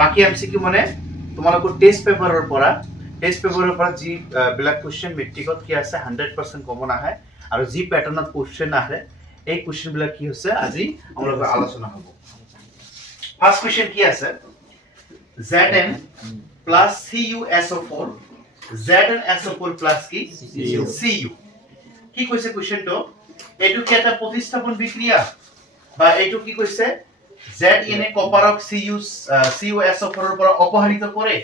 বাকি এমসিকিউ মানে তোমালোকৰ টেষ্ট পেপাৰৰ পৰা যি বিলাক কোৱেশ্চন মেট্ৰিকত কি আছে 100% কমন আহে আৰু যি প্যাটাৰ্ণত কোৱেশ্চন আহে এই কোৱেশ্চন বিলাক কি হৈছে আজি আমালোকৰ আলোচনা হ'ব ফাৰ্স্ট কোৱেশ্চন কি আছে Zn plus CuSO4 ZnSO4 plus কি Cu কি কৈছে কোৱেশ্চনটো এটো কি এটা প্ৰতিস্থাপন বিক্ৰিয়া বা এটো কি কৈছে Zn কপাৰক CuSO4 ৰ পৰা অপহৰিত কৰে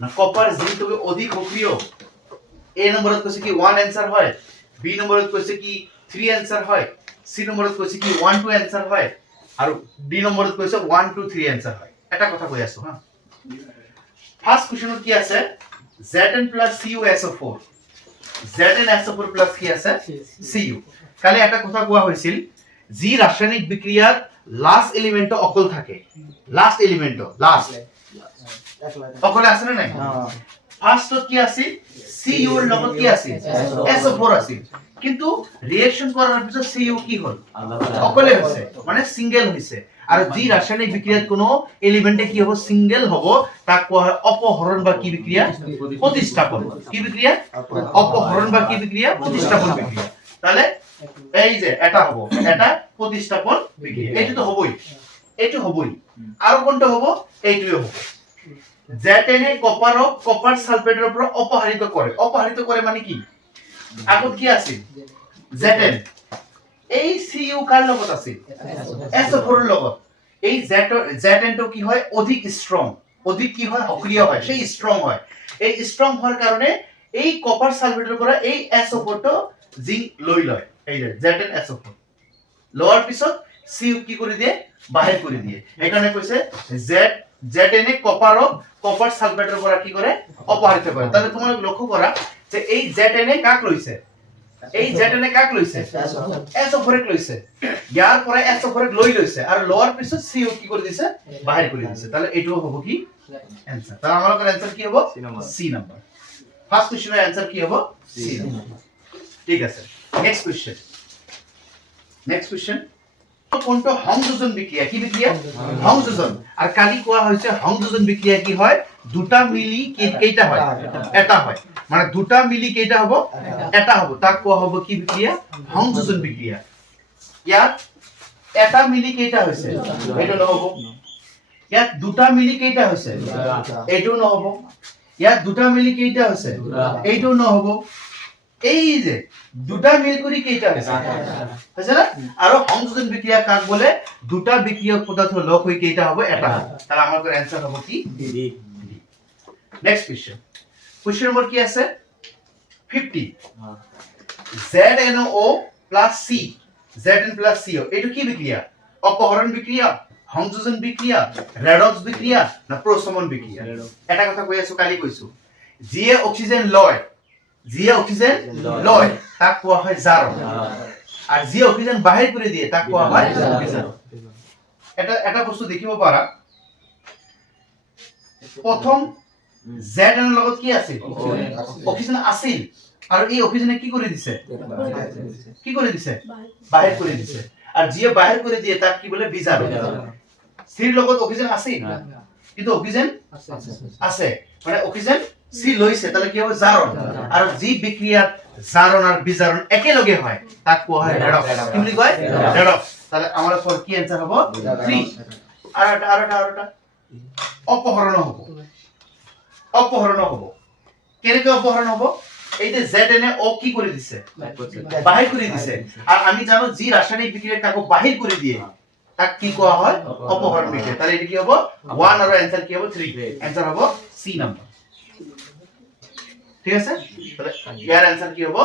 না কপাৰ যেটো অধিক সক্ৰিয় এ নম্বৰত কৈছে কি 1 आंसर হয় বি নম্বৰত কৈছে কি 3 आंसर হয় সি নম্বৰত কৈছে কি 1 2 आंसर হয় আৰু ডি নম্বৰত কৈছে 1 2 3 आंसर হয় এটা কথা কৈ আছো হা ফার্স্ট কোশ্চেনত কি আছে Zn plus CuSO4 ZnSO4 plus কি আছে Cu কালি এটা কথা কোৱা হৈছিল যি ৰাসায়নিক বিক্ৰিয়াত লাস্ট এলিমেন্ট অকল থাকে লাস্ট এলিমেন্ট লাস্ট অকল আছে না নাই ফার্স্টত কি আছে Cu এর লগত কি আছে SO4 আছে কিন্তু রিঅ্যাকশন করার পিছত Cu কি হল অকলে হৈছে মানে সিঙ্গেল হৈছে আৰু যি ৰাসায়নিক বিক্ৰিয়াত কোনো এলিমেন্টে কি হ'ব সিঙ্গেল হ'ব তাক কোৱা হয় অপহৰণ বা কি বিক্ৰিয়া প্ৰতিস্থাপন কি বিক্ৰিয়া অপহৰণ বা কি বিক্ৰিয়া প্ৰতিস্থাপন বিক্ৰিয়া তাহলে এই যে এটা হ'ব এটা প্ৰতিস্থাপন বিক্ৰিয়া এইটো তো হবই এইটো হবই আৰু কোনটো হ'ব এইটোই হ'ব Zn কপাৰক কপাৰ সালফেটৰ পৰা অপহৰিত কৰে মানে কি আগত কি আছিল Zn এই Cu কার লগত আছে SO4 এর লগত এই Zn তো কি হয় অধিক স্ট্রং অধিক কি হয় সক্রিয় হয় সেই স্ট্রং হয় এই স্ট্রং হওয়ার কারণে এই কপার সালফেটের পৰা এই SO4 তো জিংক লৈ লয় এই যে ZnSO4 লোৱাৰ পিছত Cu কি কৰি দিয়ে বাহিৰ কৰি দিয়ে এইকাৰণে কৈছে Zn কপাৰ সালফেটেৰ পৰা কি কৰে অপহৰিত কৰে তাহলে তোমালোক লক্ষ্য কৰা যে এই Zn কাক লৈছে এই Zn কাক লৈছে SO4 ক লৈছে ইয়াৰ পৰা SO4 ক লৈ লৈছে আৰু লোৱাৰ পিছত Cu কি কৰি দিছে বাহিৰ কৰি দিছে তাহলে এটো হ'ব কি आंसर তাহলে আমাদের आंसर কি হ'ব সি নাম্বার ফার্স্ট কোশ্চেনের आंसर কি হ'ব সি নাম্বার ঠিক আছে নেক্সট কোশ্চেন কোনটো সংযোজন বিক্রিয়া কি বিক্রিয়া সংযোজন আর কালি কোৱা হৈছে সংযোজন বিক্রিয়া কি হয় দুটা মিলি কেইটা হয় এটা হয় মানে দুটা মিলি কেইটা হ'ব এটা হ'ব তাক কোৱা হ'ব কি বিক্রিয়া সংযোজন বিক্রিয়া ইয়াত এটা মিলি কেইটা হৈছে এটো নহব ইয়াত দুটা মিলি কেইটা হৈছে এটো নহব ইয়াত দুটা মিলি কেইটা হৈছে এইটো নহব এই যে দুটা মিল কৰি কেইটা হৈছে হৈছে না আৰু সংযোজন বিক্রিয়া কাক বলে দুটা বিক্রিয়ক পদার্থ লগ হৈ কেইটা হ'ব এটা তাহলে আমাদের आंसर হ'ব কি ডি নেক্সট কোশ্চেন নম্বৰ কি আছে 50 ZnO plus C Zn plus CO এটো কি বিক্রিয়া অপহরণ বিক্রিয়া সংযোজন বিক্রিয়া ৰেডক্স বিক্ৰিয়া না প্ৰশমন বিক্রিয়া এটা কথা কৈ আছো কালি কৈছো যিয়ে অক্সিজেন লয় তাক কোৱা হয় জাৰণ আৰ যি অক্সিজেন বাহিৰ কৰি দিয়ে তাক কোৱা হয় বিজাৰণ এটা বস্তু দেখিব পাৰা প্ৰথম Zn এৰ লগত কি আছিল অক্সিজেন আছিল আৰু এই অক্সিজেনে কি কৰি দিছে বাহিৰ কৰি দিছে আৰ যিয়ে বাহিৰ কৰি দিয়ে তাক কি বলে বিজাৰণ সিৰ লগত অক্সিজেন আছিল কিন্তু অক্সিজেন আছে মানে অক্সিজেন সি লৈছে তাহলে কি হবে জারণ আর যি বিক্রিয়া জারণ আর বিজারণ একেলগে হয় তাক কোৱা হয় ৰেডক্স কি বুলি কয় ৰেডক্স তাহলে আমাৰ ফর কি आंसर হ'ব 3 আর এটা অপহরণ হ'ব কেনেকৈ অপহরণ হ'ব এই যে Zn ও কি কৰি দিছে বাহিৰ কৰি দিছে আৰ আমি জানো যি ৰাসায়নিক বিক্ৰিয়া তাকে বাহিৰ কৰি দিয়ে তাক কি কোৱা হয় অপহৰণ বিক্ৰিয়া তাহলে এটা কি হ'ব 1 আৰু आंसर কি হ'ব 3 आंसर হ'ব সি নাম্বাৰ ঠিক আছে তাহলে ইয়াৰ आंसर কি হ'ব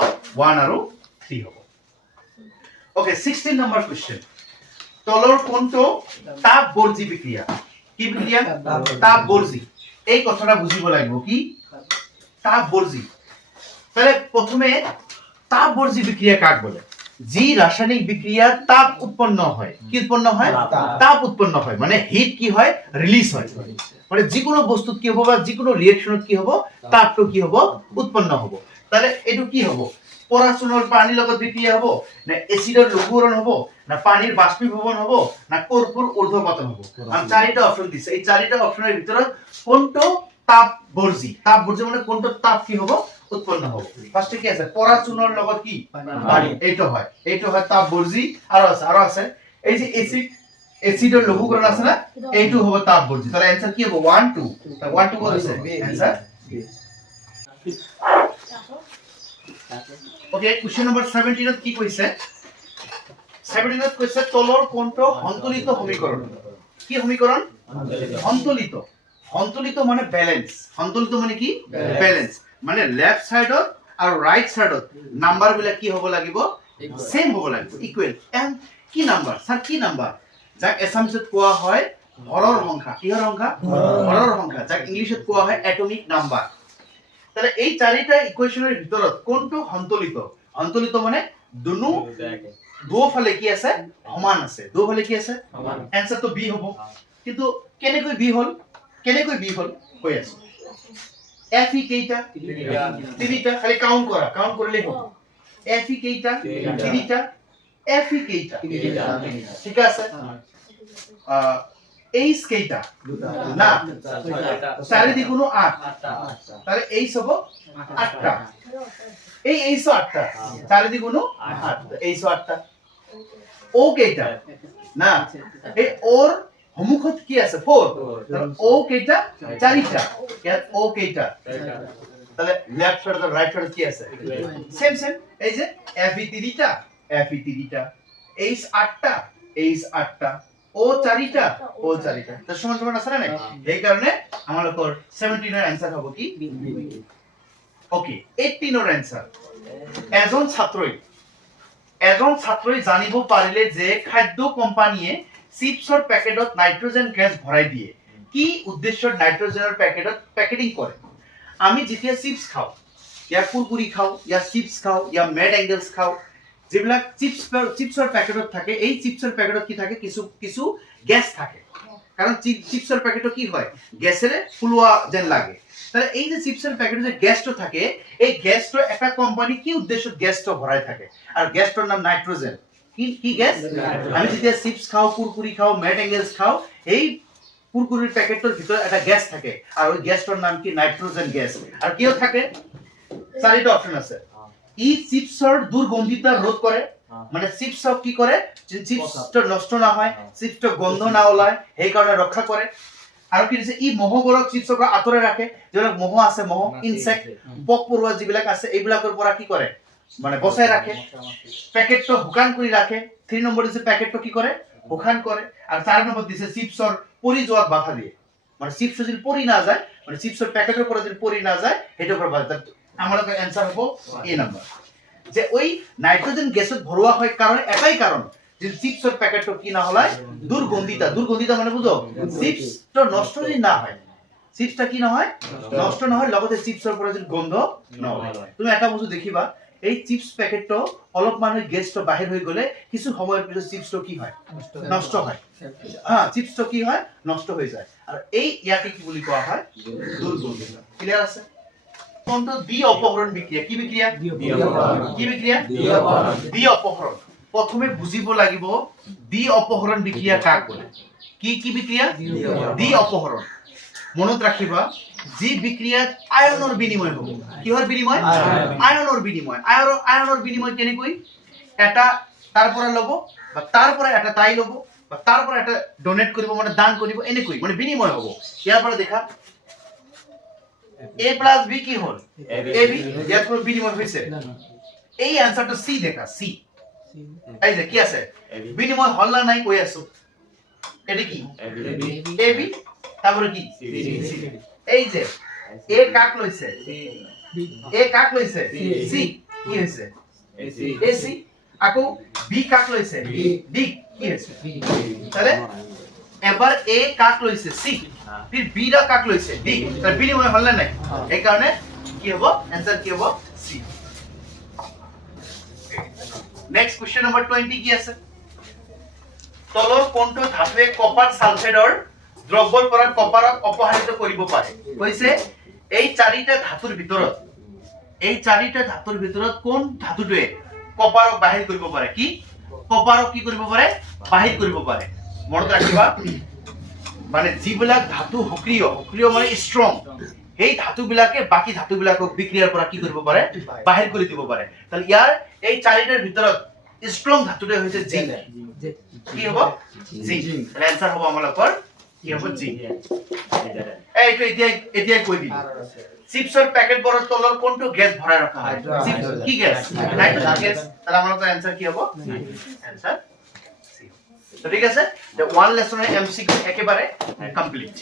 1 আৰু 3 হ'ব ওকে 16 নাম্বাৰ কোশ্চেন তলৰ কোনটো তাপ বৰ্জি বিক্ৰিয়া কি বিক্ৰিয়া তাপ বৰ্জি এই কথাটা বুঝিব লাগিব কি তাপ বৰ্জি তাহলে প্রথমে তাপ বর্জি বিক্রিয়া কাক বলে যি রাসায়নিক বিক্রিয়া তাপ উৎপন্ন হয় কি উৎপন্ন হয় তাপ উৎপন্ন হয় মানে হিট কি হয় রিলিজ হয় মানে যিকোনো বস্তুত কি হ'ব বা যিকোনো রিঅ্যাকশনত কি হ'ব তাপটো কি হ'ব উৎপন্ন হ'ব তাহলে এটো কি হ'ব পৰাচুনৰ পানীৰ লগত বিক্ৰিয়া হ'ব না এচিডৰ লঘুকৰণ হ'ব না পানীৰ বাষ্পীভৱন হ'ব না কৰ্পূৰ ঊৰ্ধ্বপতন হ'ব আমি চাৰিটা অপচন দিছে এই চাৰিটা অপচনৰ ভিতৰত কোনটো তাপ বৰ্জি মানে কোনটো তাপ কি হ'ব উৎপন্ন হ'ব ফাৰ্স্টে কি আছে পৰাচুনৰ লগত কি পানী এইটো হয় তাপ বৰ্জি আৰু আছে এই যে এচিডৰ লঘুকৰণ আছে না এইটো হ'ব তাপ বৰ্জি তাহলে आंसर কি হ'ব 1 2 1 2 বলছে आंसर ওকে কোশ্চেন নম্বৰ 17 ত কি কৈছে 17 ত কৈছে তলৰ কোনটো সন্তুলিত সমীকৰণ কি সমীকৰণ সন্তুলিত মানে ব্যালেন্স সন্তুলিত মানে কি ব্যালেন্স মানে লেফট সাইডত আৰু ৰাইট সাইডত নাম্বাৰ বিলাক কি হ'ব লাগিব সেম হ'ব লাগিব ইকুৱেল এন্ড কি নাম্বাৰ স্যাৰ কি নাম্বাৰ যাক এসামছত কোৱা হয় ভৰৰ সংখ্যা কিহৰ সংখ্যা ভৰৰ সংখ্যা যাক ইংলিশত কোৱা হয় এটমিক নাম্বাৰ তাহলে এই চাৰিটা ইকুৱেশনৰ ভিতৰত কোনটো সন্তুলিত মানে দুফালে কি আছে সমান আছে দুফালে কি আছে সমান आंसर তো বি হ'ব কিন্তু কেনেকৈ বি হ'ল কৈ আছে এফ ই কেইটা তিনিটা খালি কাউন্ট কৰিলে হ'ব এফ ই কেইটা তিনিটা এফ ই কেইটা ঠিক আছে এইচ কেইটা না 4 দ্বিগুণ 8 তাহলে এইচ হ'ব 8টা এই এইচ 8টা 4 দ্বিগুণ 8 এইচ 8টা ও কেইটা না এই ওর সম্মুখত কি আছে 4 তাহলে ও কেইটা 4টা ইয়াত ও কেইটা তাহলে লেফট সাইড আর রাইট সাইড কি আছে সেম এই যে এফ ই 3টা এইচ 8টা ও 4টা তো সমান আছে না এই কারণে আমাদের 17 এর आंसर হবে কি ওকে 18 এর आंसर এজন ছাত্রই জানিব পাৰিলে যে খাদ্য কোম্পানীয়ে চিপছৰ পেকেটত নাইট্ৰজেন গেছ ভৰাই দিয়ে কি উদ্দেশ্যত নাইট্ৰজেনৰ পেকেটত পেকেটিং কৰে আমি যেতিয়া চিপছ খাও ইয়া কুৰকুৰি খাও ইয়া চিপছ খাও ইয়া মেড এঙ্গেলস খাও যেবিলাক চিপছৰ পেকেটত থাকে এই চিপছৰ পেকেটত কি থাকে কিছু গ্যাস থাকে কাৰণ চিপছৰ পেকেটত কি হয় গ্যাসেৰে ফুলুয়া যেন লাগে তাহলে এই যে চিপছৰ পেকেটত যে গ্যাসটো থাকে এই গ্যাসটো একটা কোম্পানি কি উদ্দেশ্যত গ্যাসটো ভৰাই থাকে আৰ গ্যাসটোৰ নাম নাইট্ৰজেন কি গ্যাস আমি যেতিয়া চিপছ খাও কুৰকুৰি খাও মেড এঙ্গেলস খাও এই কুৰকুৰিৰ পেকেটৰ ভিতৰত এটা গ্যাস থাকে আৰ ওই গ্যাসটোৰ নাম কি নাইট্ৰজেন গ্যাস আৰ কিও থাকে চাৰিটা অপচন আছে ই চিপছৰ দুর্গন্ধিতা রোধ করে মানে চিপছ কি করে যে চিপছটো নষ্ট না হয় চিপছটো গন্ধ না ওলায় এই কারণে রক্ষা করে আর কি দিছে ই মহবোৰক চিপছৰ পৰা আঁতৰে ৰাখে যেবিলাক মহ আছে মহ ইনসেক্ট পোক পৰুৱা যিবিলাক আছে এইবিলাকৰ পৰা কি কৰে মানে বচাই ৰাখে প্যাকেটটো হুকান কৰি ৰাখে 3 নম্বৰ দিছে প্যাকেটটো কি কৰে হুকান কৰে আৰ 4 নম্বৰ দিছে চিপছৰ পৰি যোৱাত বাধা দিয়ে মানে চিপছ যদি পৰি না যায় মানে চিপছৰ প্যাকেটৰ পৰা যদি পৰি না যায় হেটোৰ পৰা বাধা আমাদেৰ आंसर হ'ব এ নাম্বাৰ যে ওই নাইট্ৰোজেন গ্যাসত ভৰোয়া হয় কাৰণ এটাই কাৰণ যে চিপছৰ প্যাকেটটো কি না হলায় দুর্গন্ধিতা মানে বুঝো চিপছটো নষ্ট যদি না হয় চিপছটা কি না হয় নষ্ট না হয় লগতে চিপছৰ পৰা যদি গন্ধ না হয় তুমি এটা বস্তু দেখিবা এই চিপছ প্যাকেটটো অলপ মানে গ্যাসটো বাহিৰ হৈ গলে কিছু সময়ৰ পিছত চিপছটো কি হয় নষ্ট হয় চিপছটো কি হয় নষ্ট হৈ যায় আৰু এই ইয়াকে কি বুলি কোৱা হয় দুর্গন্ধিতা ক্লিয়ার আছে কোনটো দ্বি অপহরণ বিক্রিয়া কি বিক্রিয়া দ্বি অপহরণ প্রথমে বুঝিব লাগিব দ্বি অপহরণ বিক্রিয়া কাক বলে কি বিক্রিয়া দ্বি অপহরণ মনত রাখিবা যি বিক্রিয়াত আয়নৰ বিনিময় হ'ব কিহৰ বিনিময় আয়নৰ বিনিময় কেনেকৈ এটা তাৰ পৰা লব বা তাৰ পৰা এটা তাই লব বা তাৰ পৰা এটা ডোনেট কৰিব মানে দান কৰিব এনেকৈ মানে বিনিময় হ'ব ইয়াৰ পৰা দেখা a plus b কি হল ab ইয়াত কোনো বিনিময় হৈছে এই आंसरটো c দেখা c এই যে কি আছে বিনিময় হল না নাই কৈ আছো এটি কি ab তারপরে কি এই যে a কাক লৈছে c কি হৈছে ac আকৌ b কাক লৈছে d কি হৈছে তাহলে এবার a কাক লৈছে c फिर बी रा काक लইছে d তার বিনিময় হল না এই কারণে কি হবে आंसर কি হবে c নেক্সট কোশ্চেন নাম্বার 20 কি আছে তলৰ কোনটো ধাতুৱে কপাৰ সালফেটৰ দ্ৰব্যৰ পৰা কপাৰক অপসাৰিত কৰিব পাৰে কৈছে এই চাৰিটা ধাতুৰ ভিতৰত এই চাৰিটা ধাতুৰ ভিতৰত কোন ধাতুটোৱে কপাৰক বাহিৰ কৰিব পাৰে কি কপাৰক কি কৰিব পাৰে বাহিৰ কৰিব পাৰে মনত ৰাখিবা মানে যিবিলাক ধাতু সক্ৰিয় মানে ষ্ট্ৰং এই ধাতুবিলাকে বাকি ধাতুবিলাকক বিক্ৰিয়াৰ পৰা কি কৰিব পাৰে বাহিৰ কৰি দিব পাৰে তাহলে ইয়াৰ এই চাৰিটাৰ ভিতৰত ষ্ট্ৰং ধাতুটো হৈছে জিংক কি হ'ব জিংক তাহলে आंसर হ'ব আমালোকৰ কি হ'ব জিংক এইটো এতিয়া কৈ দিম চিপছৰ পেকেট বৰৰ তলৰ কোনটো গ্যাস ভৰাই ৰখা হয় চিপছ কি গ্যাস নাইট্ৰজেন গ্যাস তাহলে আমালোকৰ आंसर কি হ'ব आंसर সি তো ঠিক আছে দ্য ওয়ান লেসনের এমসিকিউ একেবারে কমপ্লিট